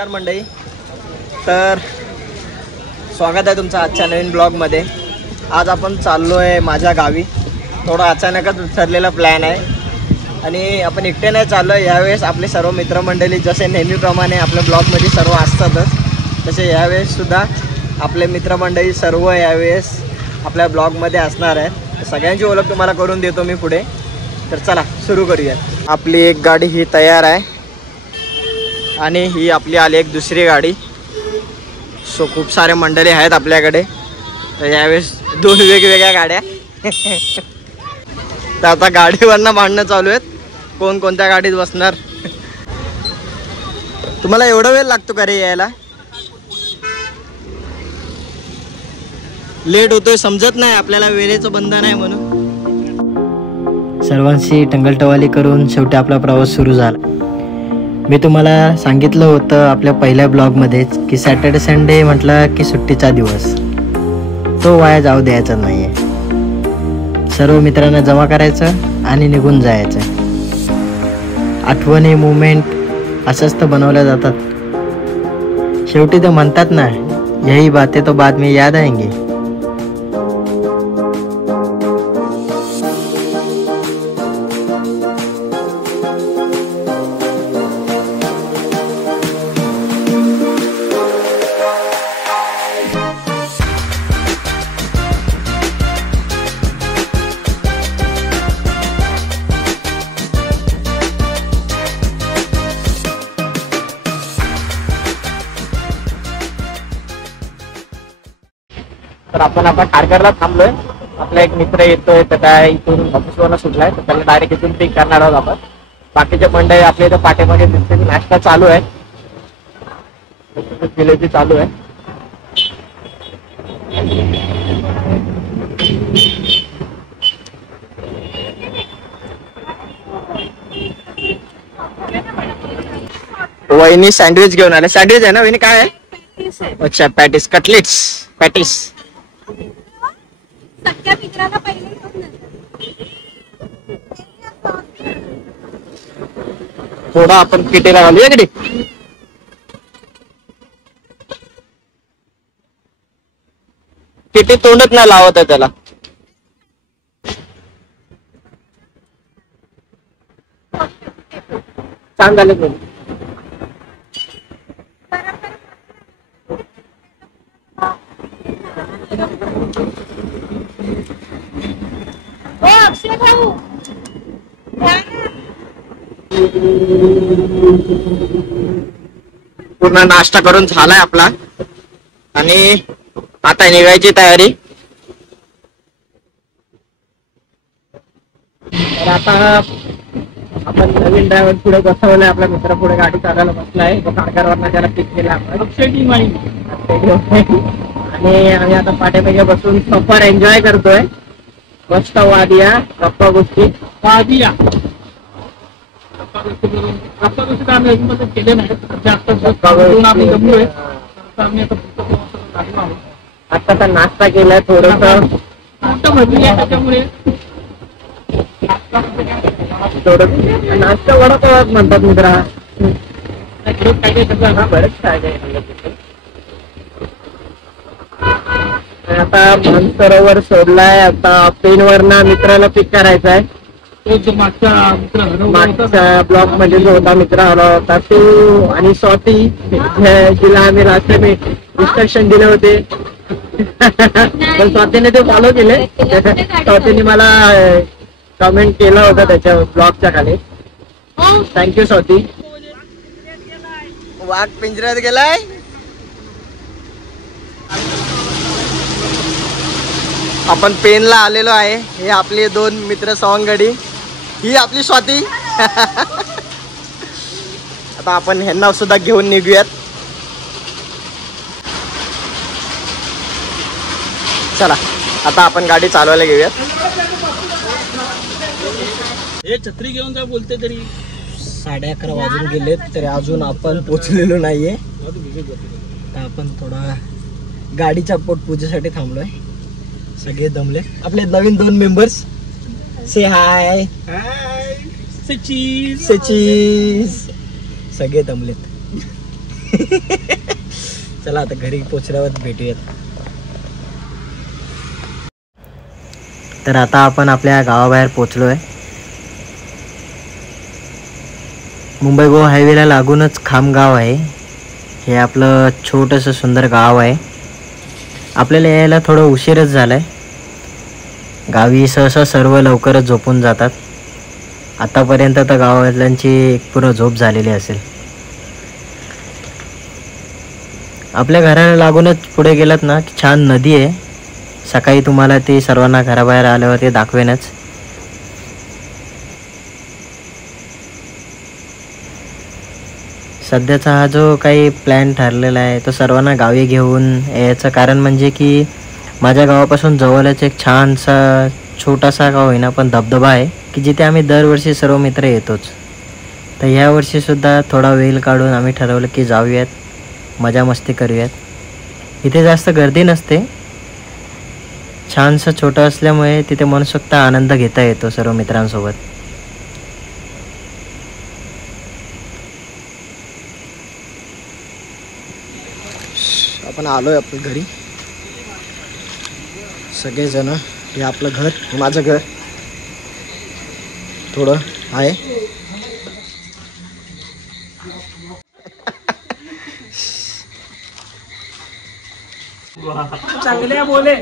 नमस्कार मंडळी, तर स्वागत आहे तुमचं आजच्या नवीन ब्लॉगमध्ये। आज आपण चाललो आहे माझ्या गावी। थोडा अचानकच ठरलेला प्लॅन आहे आणि आपण एकटे नाही चाललो आहे। यावेळेस आपले सर्व मित्रमंडळी जसे नेहमीप्रमाणे आपल्या ब्लॉगमध्ये सर्व असतातच, तसे यावेळेस सुद्धा आपले मित्रमंडळी सर्व यावेळेस आपल्या ब्लॉगमध्ये असणार आहेत। सगळ्यांची ओळख तुम्हाला करून देतो मी पुढे। तर चला सुरू करूया। आपली एक गाडी ही तयार आहे आणि ही आपली आली एक दुसरी गाडी। सो खूप सारे मंडळी आहेत आपल्याकडे, तर यावेळेस दोन वेगवेगळ्या गाड्या तर आता गाडीवरनं भांडणं चालू आहेत, कोण कोणत्या गाडीत बसणार। तुम्हाला एवढा वेळ लागतो का रे यायला? लेट होतोय समजत नाही आपल्याला, वेळेचं बंधन आहे म्हणून। सर्वांशी टंगलटवाली करून शेवटी आपला प्रवास सुरू झाला। मी तुम्हाला सांगितलं होतं आपल्या पहिल्या ब्लॉगमध्येच की सॅटर्डे संडे म्हटलं की सुट्टीचा दिवस, तो वाया जाऊ द्यायचा नाही आहे। सर्व मित्रांना जमा करायचं आणि निघून जायचं। आठवणी मुवमेंट असंच तर बनवल्या जातात। शेवटी ते म्हणतात ना, यही बातें तो बाद में याद आएंगी। तर आपण खारघरला थांबलोय। आपला एक मित्र येतोय, तर काय इथून ऑफिसवरनं सुटलाय, तर त्याला डायरेक्ट इथून पिक करणार आहोत आपण। बाकीचे मंडळी आपल्या इथं पाठीमागे दिसते, नाश्ता चालू आहे, जिलेबी चालू आहे। वहिनी सँडविच घेऊन आले। सँडविच आहे ना वहिनी? काय आहे? अच्छा, पॅटिस, कटलेट्स, पॅटिस। थोडा आपण किटीला घालूया किती। किटी तोंडच नाही लावत आहे त्याला। छान झाले तुम्ही। पूर्ण नाश्ता करून झालाय आपला आणि आता निघायची तयारी। तर आता आपण नवीन ड्रायव्हर पुढे बसवलाय, आपला मित्र पुढे गाडी चालवायला बसलाय। तो खारघरवरनं त्याला पिक केला आपण आणि आम्ही आता पाठीमागे बसून सफर एन्जॉय करतोय। मस्त वादिया, गप्पा गोष्टी वादिया। आता तर नाश्ता केलाय, थोडस नाश्ता वडापाव म्हणतात मित्रा। बरंच काय आता मानसरोवर सोडलाय, आता पेनवरनं मित्राला पिक करायचा आहे। मागच्या ब्लॉक मध्ये जो होता मित्र आला होता तो, आणि स्वाती जिला आम्ही लास्ट टाइम इन्स्ट्रक्शन दिले होते पण स्वातीने ते फॉलो केले। स्वातीने मला कमेंट केला होता त्याच्या ब्लॉगच्या खाली। थँक्यू स्वाती। वाघ पिंजऱ्यात गेलाय। आपण पेनला आलेलो आहे। हे आपले दोन मित्र सवंगडी, ही आपली स्वाती। आता आपण ह्यांना सुद्धा घेऊन निघूयात। चला आता आपण गाडी चालवायला घेऊयात। हे छत्री घेऊन काय बोलते तरी 11:30 वाजून गेलेत, तरी अजून आपण पोचलेलो नाहीये। आता आपण थोडा गाडीच्या पोटपूजेसाठी थांबलोय। सगळे दमले, आपले नवीन 2 मेंबर्स। से हाय। हाय सचीज। सगळे दमलेत। चला आता घरी पोचल्यावर भेटूयात. तर आता आपण आपल्या गावाबाहेर पोचलो आहे. मुंबई गोवा हायवेला लागूनच खामगाव आहे. हे आपलं छोटंसं सुंदर गाव आहे. आपल्याला यायला थोडं उशीरच झाला आहे. गावी सहसा सर्व लवकरच झोपून जातात. आतापर्यंत तर गावातल्यांची पूर्ण झोप झालेली असेल. आपल्या घराला लागूनच पुढे गेलात ना की छान नदी आहे. सकाळी तुम्हाला ती सर्वांना घराबाहेर आल्यावर ते दाखवेनच. सध्याचा हा जो काही प्लॅन ठरलेला आहे तो सर्वांना गावी घेऊन याचं कारण म्हणजे की माझ्या गावापासून जवळच एक छानसा छोटासा गाव होईना पण धबधबा आहे की जिथे आम्ही दरवर्षी सर्व मित्र येतोच. तर ह्यावर्षीसुद्धा थोडा वेळ काढून आम्ही ठरवलं की जाऊयात, मजा मस्ती करूयात. इथे जास्त गर्दी नसते. छानसं छोटं असल्यामुळे तिथे मनसोक्त आनंद घेता येतो सर्व मित्रांसोबत. आपण आलोय आपल्या घरी सगळेजण. हे आपलं घर, हे माझं घर थोडं आहे. चांगल्या बोले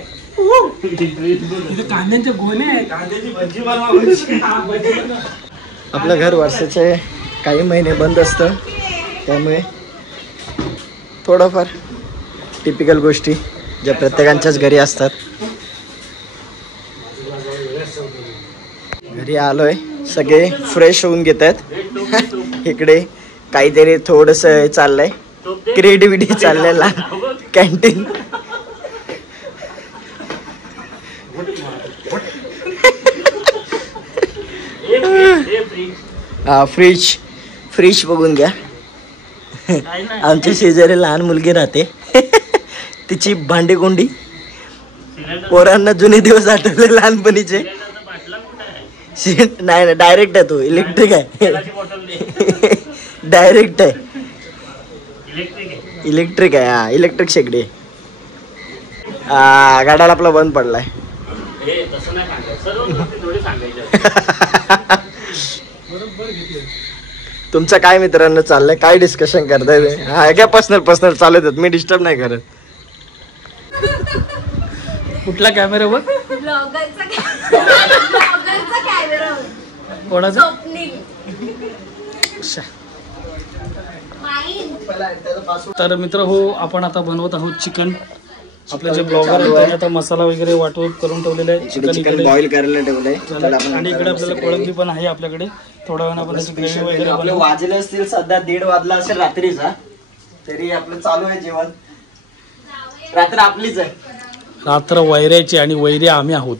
कांद्यांचे गोणे कांद्याची भजी बनवा. आपलं घर वर्षाचे काही महिने बंद असतं, त्यामुळे थोडंफार टिपिकल गोष्टी ज्या प्रत्येकाच्याच घरी असतात. घरी आलोय, सगळे फ्रेश होऊन घेत आहेत. इकडे काहीतरी थोडंसं चाललंय, क्रिएटिव्हिटी चाललेला कॅन्टीन. फ्रीज बघून घ्या. आमच्या शेजारी लहान मुलगी राहते. तिची भांडी पोरांना जुने दिवस आठवले लहानपणीचे. नाही डायरेक्ट आहे, तो इलेक्ट्रिक आहे. डायरेक्ट आहे, इलेक्ट्रिक आहे. हा इलेक्ट्रिक शेगडी. गाड्याला आपला बंद पडलाय. तुमचं काय मित्रांनो चाललंय, काय डिस्कशन करताय ते? हा काय पर्सनल चालत आहेत, मी डिस्टर्ब नाही करत. कुठला कॅमेरावर कोणाचा? तर मित्र हो, आपण आता बनवत आहोत चिकन. आपले जे ब्लॉगर आहेत त्यांनी आता मसाला वगैरे वाटून करून ठेवलेला आहे. चिकन बॉईल करायला ठेवलंय. आणि इकडे आपल्याला कोळंबी पण आहे आपल्याकडे. थोड्या वेळाने आपण त्याची ग्रेव्ही वगैरे आपले वाजले असतील सध्या 1:30 वाजला असेल रात्रीचा, तरी आपलं चालू आहे जेवण. रात्र आपलीच आहे, रात्र वैऱ्याची, आणि वैर्या आम्ही आहोत.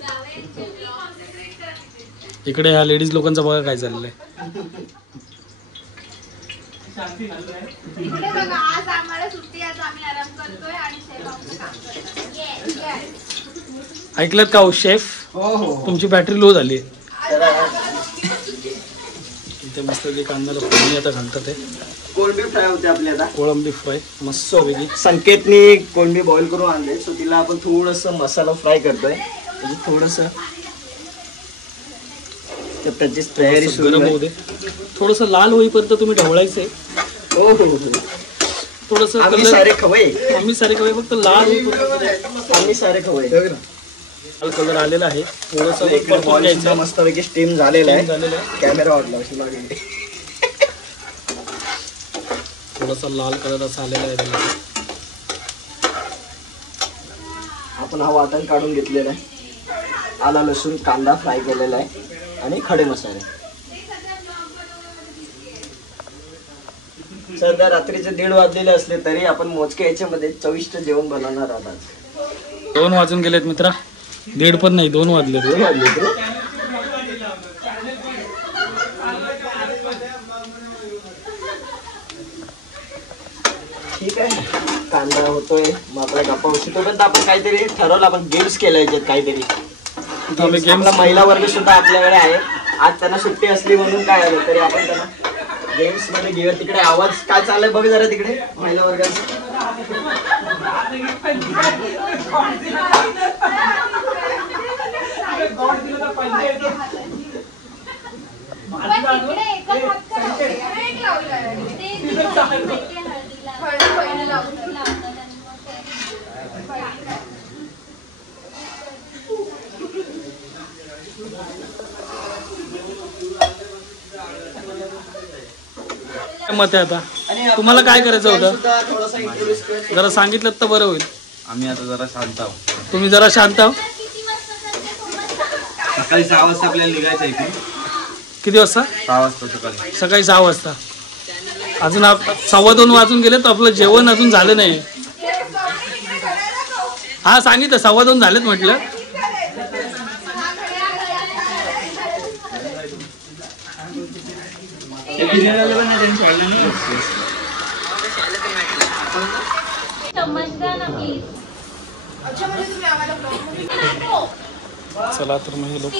इकडे ह्या लेडीज लोकांचं बघा काय चाललंय. ऐकलं का हो शेफ? हो. तुमची बॅटरी लो झाली. इथे मस्त कांदा फोडणी आता घालतात आहे. कोळंबी फ्राय होते आपली आता. कोळंबी फ्राय मस्त वेगळी. संकेतनी कोळंबी बॉईल करून आणले, सो तिला आपण थोडस मसाला फ्राय करतोय. थोडस त्याची तयारी गरम होऊ दे. थोडस लाल होईपर्यंत तुम्ही ढवळायचंय. हो. थोडस आम्ही सारे खवय फक्त लाल होईपर्यंत. आम्ही सारे खवय. लाल कलर आलेला आहे. थोडस मस्तपैकी स्टीम झालेला आहे. कॅमेरा वाटला थोडासा लाल कलर असा आलेला आहे त्याला. आपण हा वाटण काढून घेतलेला आहे. आला लसूण कांदा फ्राय केलेला आहे आणि खडे मसाले. सध्या रात्रीचे 1:30 वाजलेले असले तरी आपण मोजक्या याच्यामध्ये चविष्ट जेवण बनवणार आहोत. 2 वाजून गेलेत मित्रा. 1:30 पण नाही, 2 वाजले. ठीक आहे, कांदा होतोय. मग आपला गप्पा होती तोपर्यंत आपण काहीतरी ठरवलं. आपण गेम्स केले काहीतरी. आपला महिला वर्ग सुद्धा आपल्याकडे आहे. आज त्यांना सुट्टी असली म्हणून काय आलं तरी आपण त्यांना गेम्स मध्ये घेऊया. तिकडे आवाज काय चाललाय बघ जरा तिकडे महिला वर्गाचा. मत आहे आता तुम्हाला काय करायचं होतं थोडासा इंट्रोड्यूस कर. जरा सांगितलं तर बरं होईल. आम्ही आता जरा शांत आहोत. तुम्ही जरा शांत आहो. सकाळी 6 वाजता आपल्याला निघायचं आहे इथे. किती वाजता? 6 वाजता सकाळी. सकाळी 6 वाजता. अजून 2:15 वाजून गेले तर आपलं जेवण अजून झालं नाही. हा सांगितलं 2:15 झालेत म्हटलं. चला तर मग हे लोक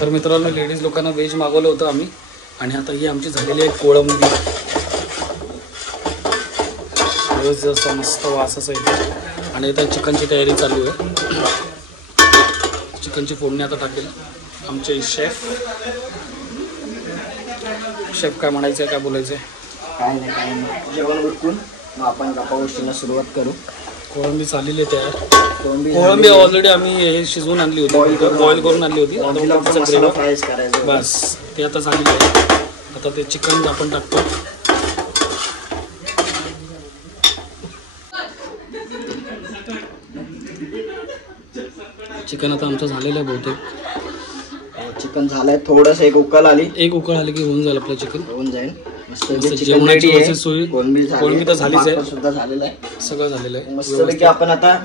तर मित्रांनो लेडीज लोकांना व्हेज मागवलं होतं आम्ही. आणि आता ही आमची झालेली आहे कोळंबी. व्यवस्थित मस्त वास असा येतो. आणि आता चिकनची तयारी चालू आहे. चिकनची फोडणी आता टाकेल आमचे शेफ. शेफ काय म्हणायचं आहे, काय बोलायचं आहे? काय नाही जेवण उरकून मग आपण गप्पा गोष्टीला सुरुवात करू. कोळंबी चाललेली आहे तयार. कोळंबी ऑलरेडी आम्ही हे शिजवून आणली होती, बॉईल करून आणली होती. आता फक्त मसाला फ्रायच करायचं बस ते आता झालेलं आहे. आता ते चिकन आपण टाकतो. चिकन आता आमचं झालेलं आहे बहुतेक. चिकन झालंय. थोडस एक उकल आली एक उकळ आली की होऊन जाईल आपलं चिकन. होऊन जाईल मस्त. जेवणाची व्यवस्थित सोय. कोळंबी तर झालीच आहे. सुद्धा झालेलं आहे. सगळं झालेलं आहे. मस्तपैकी आपण आता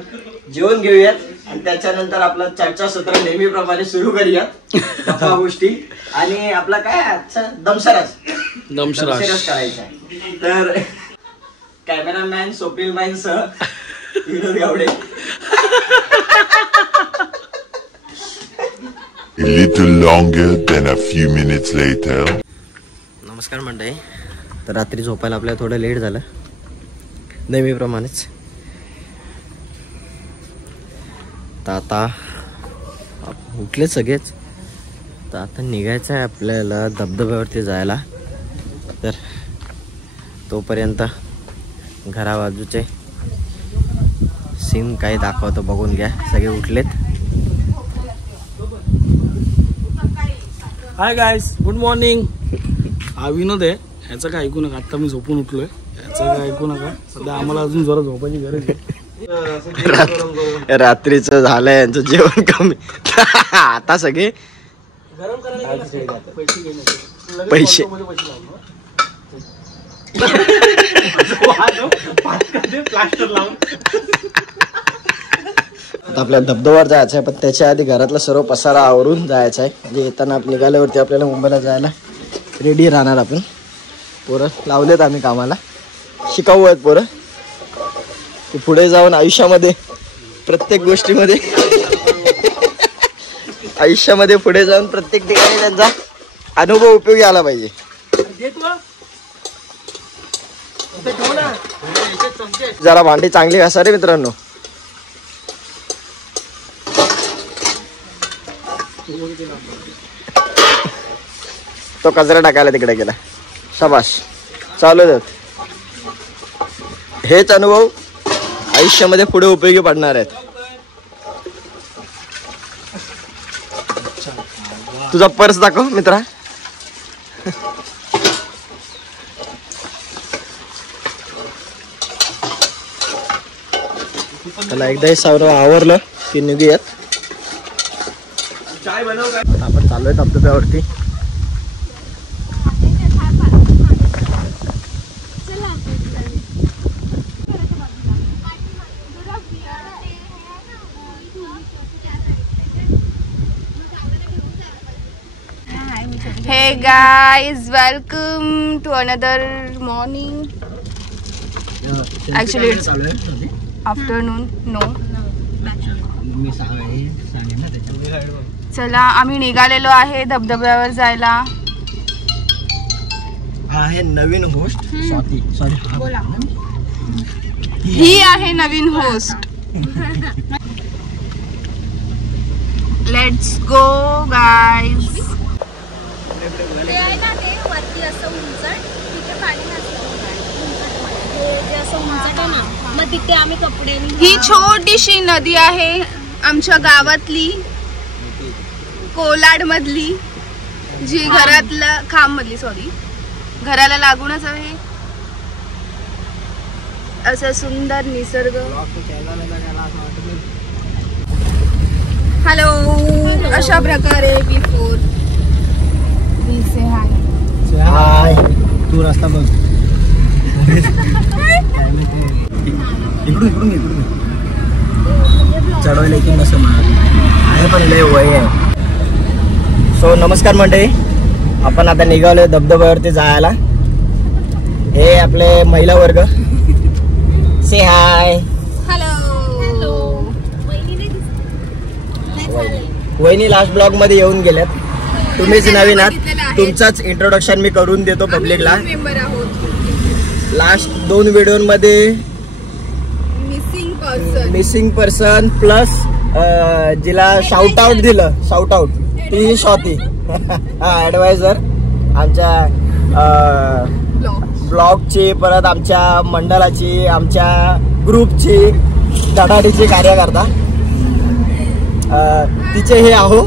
जेवण घेऊयात आणि त्याच्यानंतर आपलं चर्चासत्र नेहमीप्रमाणे सुरू करूयात. गप्पा गोष्टी आणि आपला काय आजचा दमसरास करायचा आहे. तर कॅमेरामॅन स्वप्नील बाईन सह विनोद Gawade. A little longer than a few minutes later. नमस्कार मंडळी. तर रात्री झोपायला आपल्याला थोडं लेट झालं नेहमीप्रमाणेच. तर आता उठले सगळेच. तर आता निघायचं आहे आपल्याला धबधब्यावरती जायला. तर तोपर्यंत घराबाजूचे सीन काही दाखवतो बघून घ्या. सगळे उठलेत. Hi guys, good morning. हा विनोद आहे. ह्याचं काय ऐकू नका. आत्ता मी झोपून उठलोय. ह्याचं काय ऐकू नका. सध्या आम्हाला अजून जरा झोपायची गरज आहे. रात्रीचं झालंय यांचं जेवण कमी. आता सगळे पैसे आता आपल्या धबधब्यावर जायचं आहे. पण त्याच्या आधी घरातला सर्व पसारा आवरून जायचा आहे. म्हणजे येताना आपण निघाल्यावरती आपल्याला मुंबईला जायला रेडी राहणार आपण. पोरं लावलेत आम्ही कामाला. शिकाऊ आहेत पोरं की पुढे जाऊन आयुष्यामध्ये प्रत्येक गोष्टीमध्ये आयुष्यामध्ये पुढे जाऊन प्रत्येक ठिकाणी त्यांचा अनुभव उपयोगी आला पाहिजे. जरा भांडी चांगली घासा रे मित्रांनो. तो कचरा टाकायला तिकडे गेला. शाबाश. चालू देत. हेच अनुभव आयुष्यामध्ये पुढे उपयोगी पडणार आहेत. तुझा पर्स दाखव मित्रा. त्याला एकदाही सावरं आवरलं की निघूयात. आपण चाललोय धबधब्यावरती. Hey guys, welcome to another morning. Actually, afternoon no. मी सांगेन ना त्याच्यावर. चला आम्ही निघालेलो आहे धबधब्यावर जायला. हा आहे नवीन होस्ट स्वाती. सॉरी बोला. ही आहे नवीन होस्ट. Let's go guys. ते आहे ना ते वरती असं उंचट तिथे पाणी नसतं ते असं उंचट आहे ना मग तिथे आम्ही कपडे ही छोटीशी नदी आहे आमच्या गावातली कोलाड मधली जी घरातलं खांब मधली सॉरी घराला लागूनच आहे. असं सुंदर निसर्ग. हॅलो. अशा प्रकारे बिफोर से हाय. हाय. तू रस्ता बघ. इकडून चढवायला की नसं आहे पण लय वय आहे. सो नमस्कार मंडळी, आपण आता निघालोय धबधब्यावरती जायला. हे आपले महिला वर्ग. से हाय. हॅलो वहिनी लास्ट ब्लॉग मध्ये येऊन गेल्यात. तुम्हीच नवीन आहात. तुमचाच इंट्रोडक्शन मी करून देतो पब्लिकला. मेंबर आहोत. लास्ट 2 व्हिडिओमध्ये मिसिंग पर्सन प्लस जिला शाउट आउट दिलं शाउट आउट ती स्वाती. हा ऍडवायझर आमच्या ब्लॉगची, परत आमच्या मंडळाची, आमच्या ग्रुपची धडाडीची कार्यकर्ता. तिचे हे आहो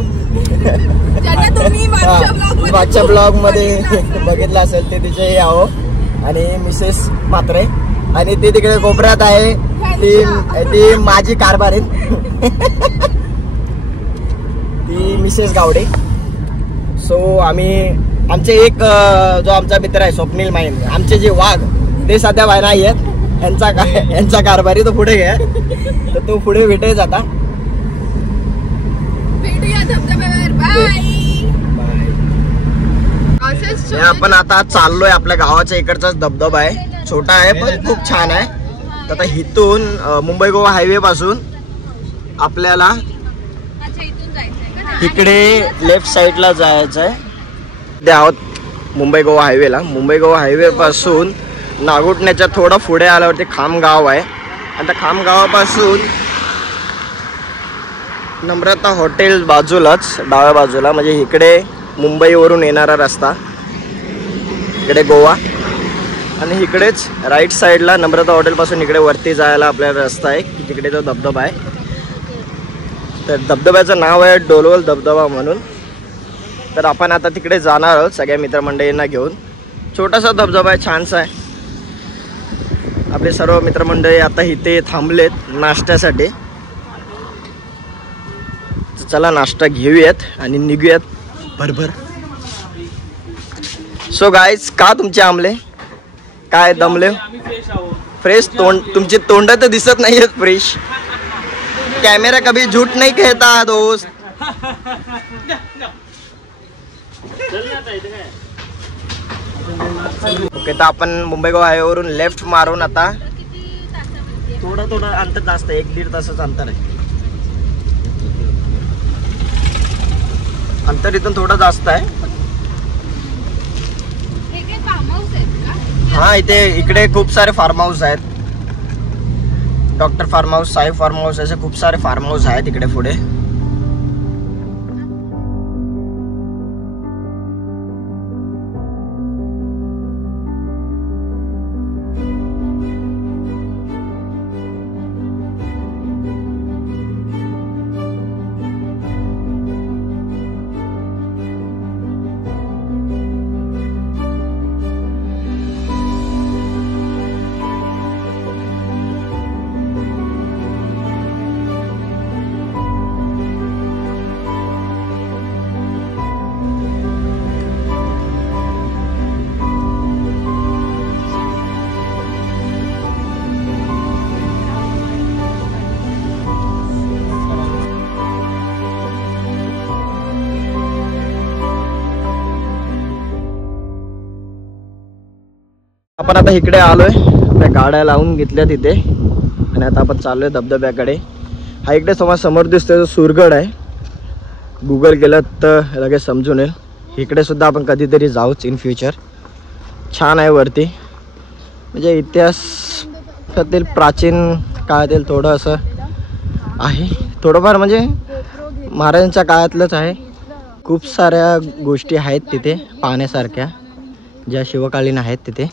मागच्या ब्लॉग मध्ये बघितलं असेल ते तिचे हे आहो. आणि मिसेस मात्रे. आणि ती तिकडे कोपऱ्यात आहे ती माझी कारभारीण ती मिसेस गावडे. सो आम्ही आमचे एक जो आमचा मित्र आहे स्वप्नील माईन, आमचे जे वाघ ते सध्या बाहेर नाही आहेत. यांचा कारभारी तो पुढे घ्या तर तो पुढे भेटेल आता. भेटूया धबधब्यावर. बाय. आपण आता चाललोय आपल्या गावाच्या इकडचाच धबधबा आहे. छोटा आहे पण खूप छान आहे. आता इथून मुंबई गोवा हायवे पासून आपल्याला इकडे लेफ्ट साइडला जायचं आहे. आहोत मुंबई गोवा हायवेला. मुंबई गोवा हायवे पासून नागोठण्याच्या थोडं पुढे आल्यावरती खामगाव आहे. आता खामगावापासून नम्रता हॉटेल बाजूलाच डाव्या बाजूला, म्हणजे इकडे मुंबईवरून येणारा रस्ता, इकडे गोवा. आणि इकडेच राईट साईडला नम्रता हॉटेलपासून इकडे वरती जायला आपल्याला रस्ता आहे. तिकडे तो धबधबा आहे. तर धबधब्याचं नाव आहे डोलवल धबधबा म्हणून. तर आपण आता तिकडे जाणार आहोत सगळ्या मित्रमंडळींना घेऊन. छोटासा धबधबा आहे, छानसा आहे. आपले सर्व मित्रमंडळी आता इथे थांबलेत नाश्त्यासाठी. चला नाश्ता घेऊयात आणि निघूयात भरभर. सो गाईज, का तुमचे आंबले काय दमले? फ्रेश तोंड तुमची तोंड तर दिसत नाहीयेत फ्रेश. कॅमेरा कभी झूठ नहीं कहता दोस्त. ओके, तर आपण मुंबई गोवा हायवेवरून लेफ्ट मारून आता थोडं अंतर जास्त आहे, 1-1.5 तासाचं अंतर आहे. अंतर इथून थोडं जास्त आहे. हा, इकडे खूप सारे फार्म हाऊस आहेत. Doctor farm house, Sai farm house, असे खूप सारे फार्म हाऊस आहेत इकडे पुढे. आपण आता इकडे आलोय, आपल्या गाड्या लावून घेतल्या तिथे. आणि आणि आता आपण चाललोय धबधब्याकडे. हा इकडे समोर दिसतोय तो सुरगड आहे. गुगल केलं तर लगेच समजून येईल. इकडे सुद्धा आपण कधीतरी जाऊच इन फ्युचर. छान आहे वरती, म्हणजे इतिहासातील प्राचीन काळातील थोडं असं आहे, थोडंफार म्हणजे महाराजांच्या काळातलंच आहे. खूप साऱ्या गोष्टी आहेत तिथे पाहण्यासारख्या, ज्या शिवकालीन आहेत तिथे.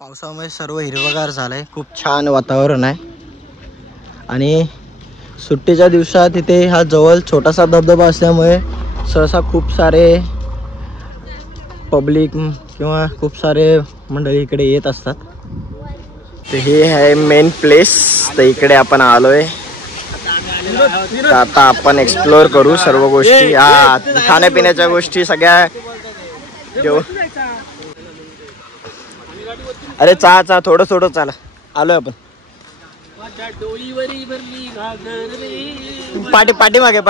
पावसामुळे सर्व हिरवगार झालंय. खूप छान वातावरण आहे. आणि सुट्टीच्या दिवसात इथे हा जवळ छोटासा धबधबा असल्यामुळे सहसा खूप सारे पब्लिक किंवा खूप सारे मंडळी इकडे येत असतात. तर हे आहे मेन प्लेस. तर इकडे आपण आलोय. तर आता आपण एक्सप्लोअर करू सर्व गोष्टी. हा, खाण्यापिण्याच्या गोष्टी सगळ्या घेऊ. अरे चहा थोडं चाला. आलोय आपण. पाठीमागे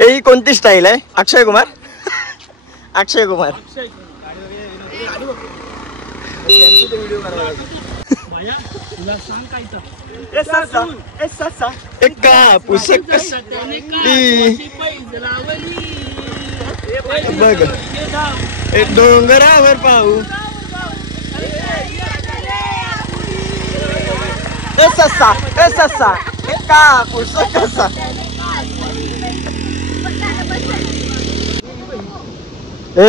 ही कोणती स्टाईल आहे? अक्षय कुमार. बघ डोंगरावर पाहू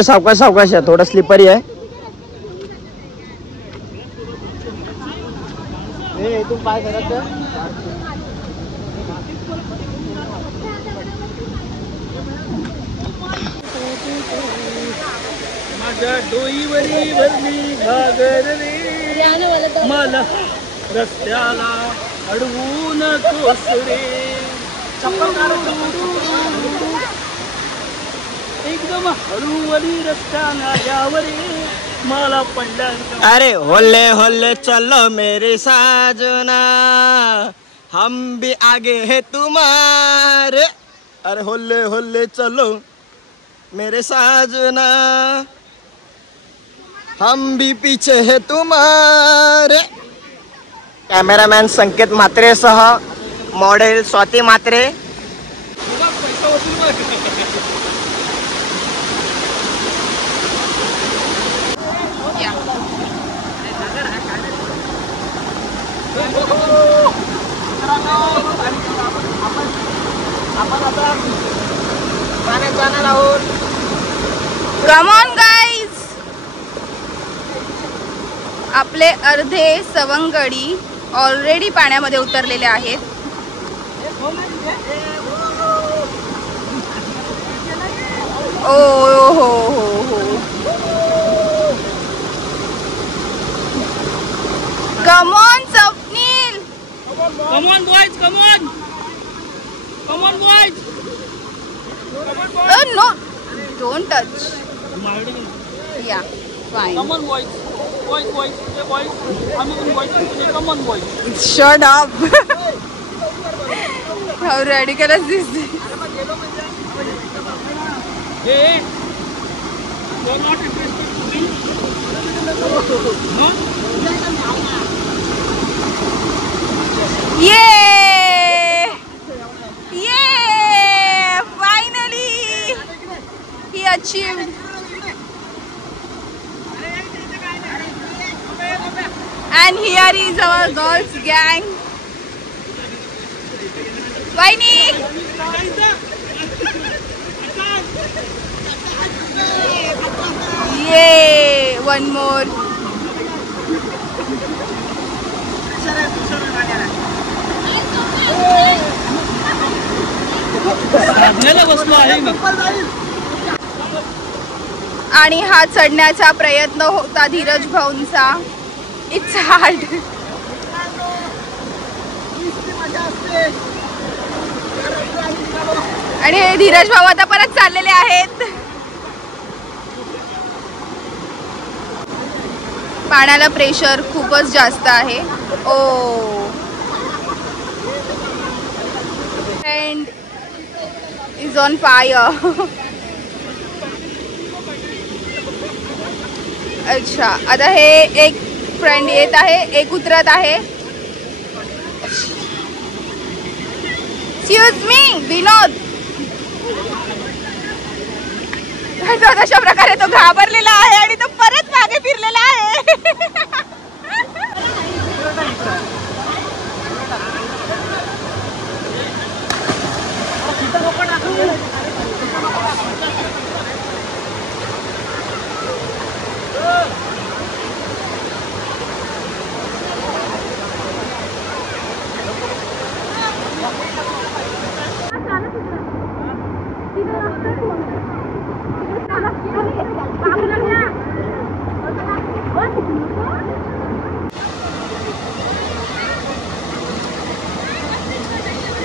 सावकाश आहे. थोडं स्लिपरी आहे. इथून पाय माझ्या डोईवरी भरली घागर रे, मला रस्त्याला अडवून कोसरे. एकदम हळूवरी रस्त्याला यावरे, मला पडल्या. अरे होल्ले होल्ले चलो मेरे साजना, हम भी आगे है तुम्हारे. अरे होल्ले होल्ले चलो मेरे साजना, हम भी पीछे है तुम्हारे. कॅमेरामॅन संकेत म्हात्रेसह मॉडेल स्वाती म्हात्रे. आपण आता पाण्यात जाणार आहोत. Come on guys. आपले अर्धे सवंगडी ऑलरेडी पाण्यामध्ये उतरलेले आहेत. ओ हो हो हो. Come on Swapnil. Come on boys, come on. Come on boys. No, don't touch. Yeah, fine. Come on boys. Boys. Hey boys. I'm in boys. Hey, come on boys. Shut up. How ridiculous is this? Hey. You're not interested to me? No? Yeah! Yeah! Finally! He achieved. And here is our girls gang. Vaini! Yay! One more. बसलो आहे मी. आणि हा चढण्याचा प्रयत्न होता Dheeraj भाऊंचा. It's hard. आणि हे धीरज भाऊ आता परत चाललेले आहेत. पाण्याला प्रेशर खूपच जास्त आहे. ओ फ्रेंड इज ऑन फायर. अच्छा, आता हे एक फ्रेंड येत आहे, एक उतरत आहे. एक्सक्यूज मी विनोद. अशा प्रकारे तो घाबरलेला आहे आणि तो परत मागे फिरलेला आहे.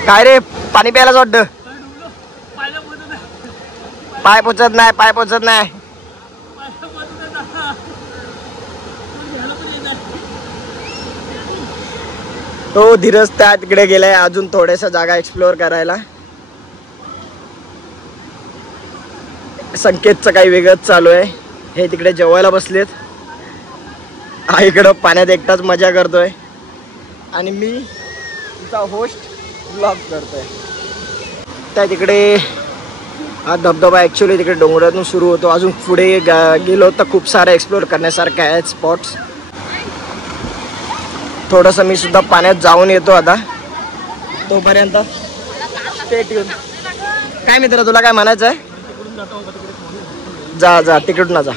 काय रे, पाणी प्यायलाच वाटतं. पाय पोचत नाही, पाय पोचत नाही. तो धीरज त्या तिकडे गेलाय अजून थोड्याशा जागा एक्सप्लोअर करायला. संकेतचं काही वेगळंच चालू आहे. हे तिकडे जेवायला बसलेत. हा इकडं पाण्यात एकटाच मजा करतोय आणि मी तुमचा होस्ट व्लॉग करतोय. त्या तिकडे हा धबधबा ॲक्च्युली तिकडे डोंगरातून सुरू होतो. अजून पुढे गेलो तर खूप सारं एक्सप्लोअर करण्यासारखं आहेत स्पॉट्स. थोडंसं मी सुद्धा पाण्यात जाऊन येतो आता. तोपर्यंत स्टे ट्यून. काय मित्र, तुला काय म्हणायचं आहे? जा जा तिकडून ना जा.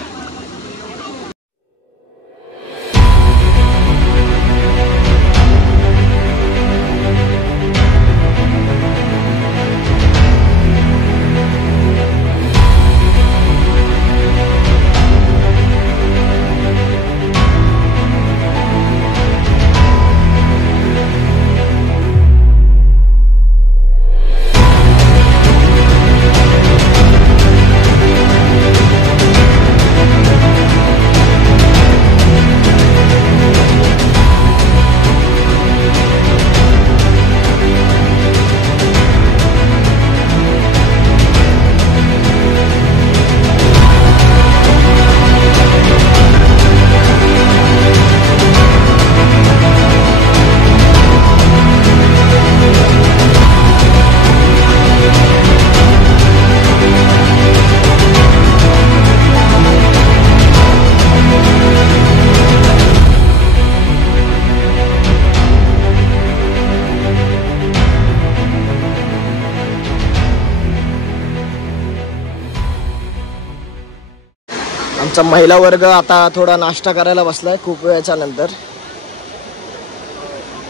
आमचा महिला वर्ग आता थोडा नाश्ता करायला बसलाय खूप वेळाच्या नंतर.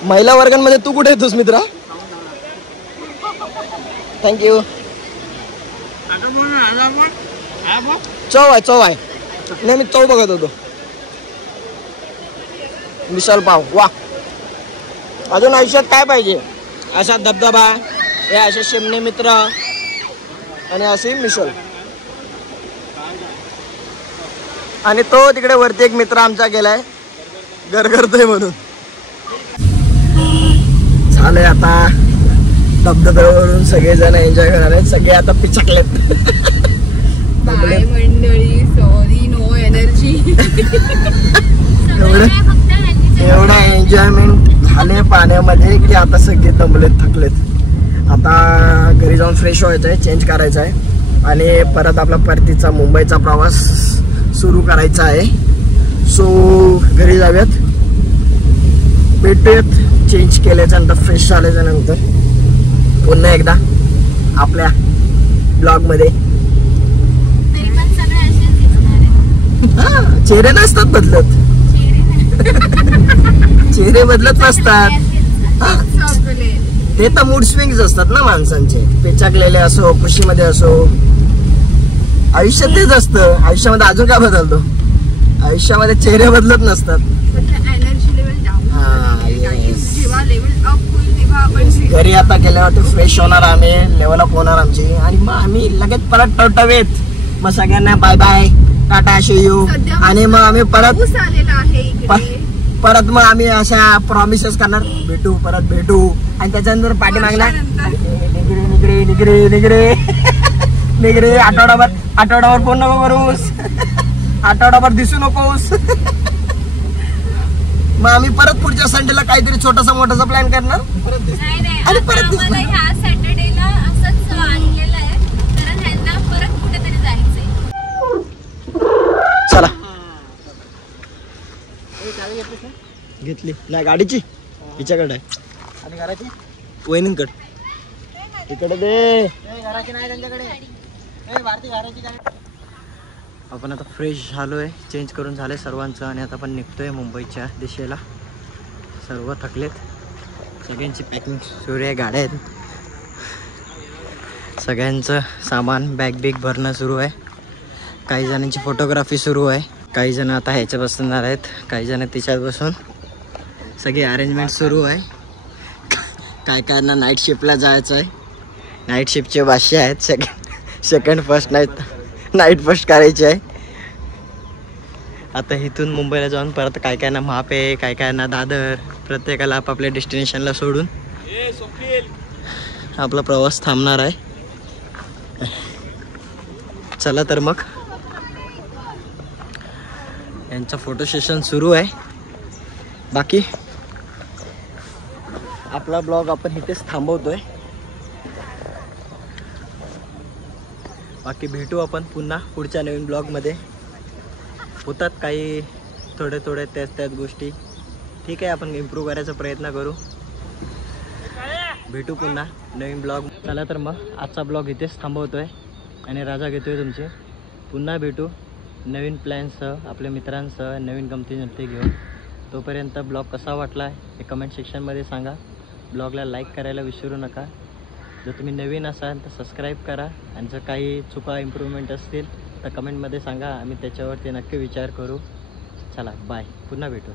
महिला वर्गांमध्ये तू कुठे येतोस मित्रा? थँक्यू. चव आहे, चव आहे. नाही मी चव बघत होतो. मिसल पाव, वा. अजून आयुष्यात काय पाहिजे? असा धबधबा, हे असे शिमणे मित्र आणि अशी मिसल. आणि तो तिकडे वरती एक मित्र आमचा गेलाय घर करतोय म्हणून. झालंय आता धबधब्यावरून सगळेजण एन्जॉय करणार आहेत. सगळे आता पिचकलेत. बाय मंडळी, सॉरी नो एनर्जी. एवढा एन्जॉयमेंट झाले पाण्यामध्ये की आता सगळे दमलेत, थकलेत. आता घरी जाऊन फ्रेश व्हायचं आहे, चेंज करायचं आहे आणि परत आपला परतीचा मुंबईचा प्रवास सुरू करायचा आहे. सो घरी जाऊयात, भेटूयात चेंज केल्याच्या नंतर, फ्रेश झाल्याच्या नंतर पुन्हा एकदा आपल्या ब्लॉगमध्ये. चेहरे नसतात बदलत, चेहरे बदलत नसतात. ते तर मूड स्विंग्स असतात ना माणसांचे. पेचाकलेले असो, खुशीमध्ये असो, आयुष्यात तेच असतं. आयुष्यामध्ये अजून काय बदलतो? आयुष्यामध्ये चेहरे बदलत नसतात. एनर्जी लेवल डाऊन, जेव्हा लेवल अप होईल तेव्हा आपण घरी आता केल्यावरती फ्रेश होणार आम्ही, लेवल अप होणार आमची आणि मग आम्ही लगेच परत टवटवीत मग सगळ्यांना बाय बाय टाटा यू आणि मग आम्ही परत पाऊस आलेला आहे इकडे. परत मग आम्ही अशा प्रॉमिसेस करणार भेटू परत भेटू आणि त्याच्यानंतर पाठी मागणार निगरे निगरे निगरे निगरे निगरे आठवडाभर फोन नको करूस आठवडाभर दिसू नकोस. मग आम्ही परत पुढच्या संडेला काहीतरी छोटासा मोठासा प्लॅन करणार नाही आणि परत आम्हाला दिसणार. ह्या सॅटर्डेला असंच आणलेलं आहे कारण ह्यांना परत कुठेतरी जायचंय. चला घेतली नाही गाडीची हिच्याकडे आहे आणि घराची वहिनींकडे इकडे दे. आपण आता फ्रेश झालोय, चेंज करून झालंय सर्वांचं आणि आता आपण निघतोय मुंबईच्या दिशेला. सर्व थकलेत, सगळ्यांची पॅकिंग सुरू आहे, गाड्या आहेत, सगळ्यांचं सामान बॅग बिग भरणं सुरू आहे. काही जणांची फोटोग्राफी सुरू आहे, काही जण आता ह्याच्या बसणार आहेत, काही जण तिच्यात बसून सगळी अरेंजमेंट सुरू आहे. काय कायना नाईट शिफ्टला जायचं आहे, नाईट शिफ्टचे भाष्य आहेत, सेकंड फर्स्ट नाईट फर्स्ट करायची आहे. आता इथून मुंबईला जाऊन परत काय काय ना महापे, काय काय ना दादर, प्रत्येकाला आपापल्या डेस्टिनेशनला सोडून आपला प्रवास थांबणार आहे. चला तर मग यांचा फोटो सेशन सुरू आहे. बाकी आपला ब्लॉग आपण इथेच थांबवतोय. बाकी भेटू आपण पुन्हा पुढच्या नवीन ब्लॉगमध्ये. होतात काही थोडे त्याच गोष्टी, ठीक आहे, आपण इम्प्रूव्ह करायचा प्रयत्न करू. भेटू पुन्हा नवीन ब्लॉग. चला तर मग आजचा ब्लॉग इथेच थांबवतोय आणि राजा घेतोय तुमचे. पुन्हा भेटू नवीन प्लॅन्ससह, आपल्या मित्रांसह, नवीन गमती घेऊन. तोपर्यंत ब्लॉग कसा वाटला हे कमेंट सेक्शनमध्ये सांगा. ब्लॉगला लाईक करायला विसरू नका. जर तुम्ही नवीन असाल तर सबस्क्राईब करा आणि जर काही चुका इम्प्रूव्हमेंट असतील तर कमेंटमध्ये सांगा, आम्ही त्याच्यावरती नक्की विचार करू. चला बाय, पुन्हा भेटू.